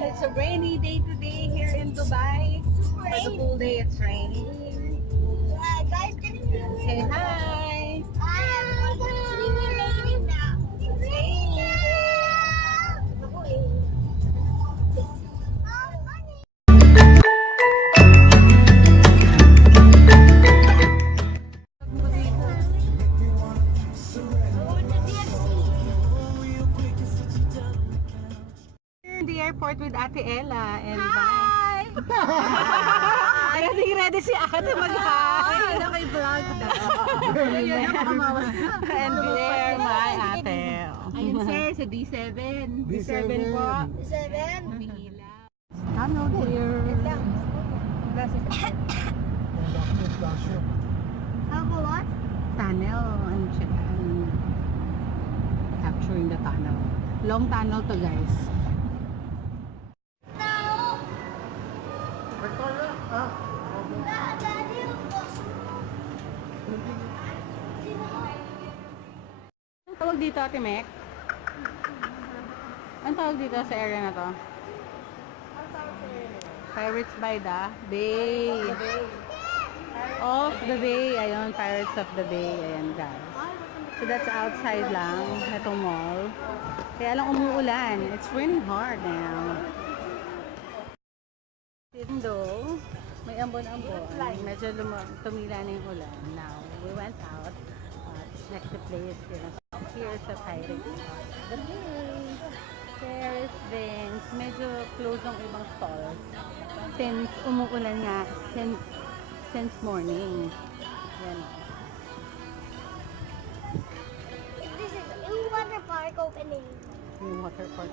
And it's a rainy day today here in Dubai. For the full day it's raining. Guys, Say hi. We're in the airport with Ate Ella and Hi! ready si Ate mag-hi. Okay, vlog na. And there my ate. Ayun sir, sa D7. D7 po. D7? Tunnel here. Ako what? Tunnel and capturing the tunnel. Long tunnel to guys. No! Ah, Daddy, Anong tawag dito, Ate Mek? Anong tawag dito sa area na to? Pirates by the Bay. Of the Bay. Ayun, Pirates of the Bay. Ayan, guys. So that's outside lang, itong mall. Kaya lang umuulan. It's raining hard now. Even though may ambon-ambon, medyo tumila na yung ulan. Now, we went out to check the place. Here's the Pirates of the Bay. There's things. Medyo close ang ibang stalls. Since umuulan nga, since morning. Yan. This is a water park opening. Yung water park.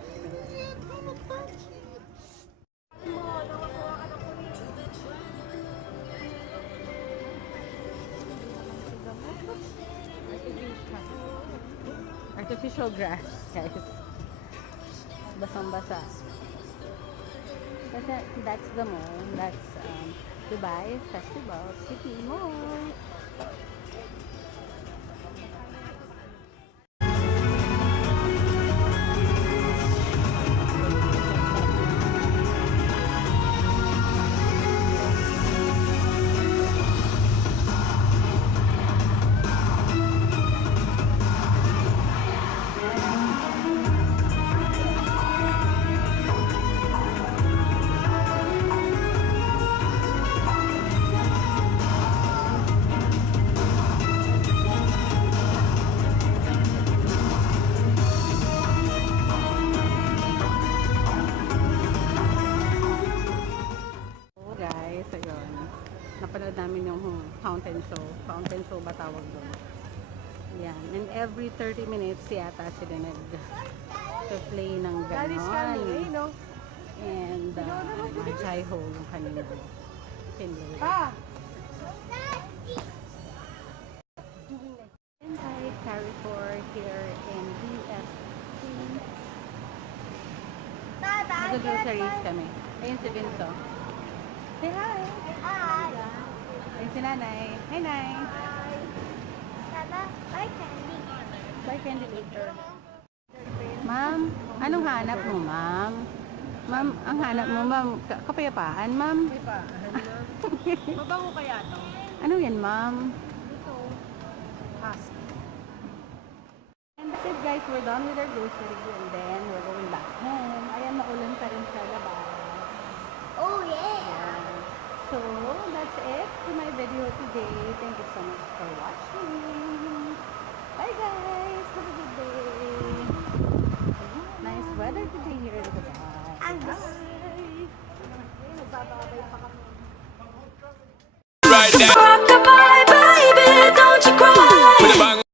Artificial grass, guys. Basang-basa. Kasi that's the mall. That's Dubai Festival City Mall. Napanood namin yung fountain show. Fountain show ba tawag doon? Yan. And every 30 minutes yata sila nag-play ng ganon. And Jai-Ho yung kanina. Finlay. Inside Carrefour here in DFC. Nag-groceries kami. Ayun si Vinso. Say hi! Hi! Ayun si Nanay. Hi, Nay! Tata, buy candy. Buy candy later. Ma'am, anong hanap mo, ma'am? Ma'am, ang hanap mo, ma'am, kapayapaan, ma'am? Mabango kaya to? Ano yan, ma'am? Ito. Ask. And that's it, guys. We're done with our grocery and then we're going back home. Ayan, maulan pa rin sa labas. Oh yeah! So, that's it for my video today. Thank you so much for watching. Bye, guys. Have a good day. Nice weather today here in Dubai. And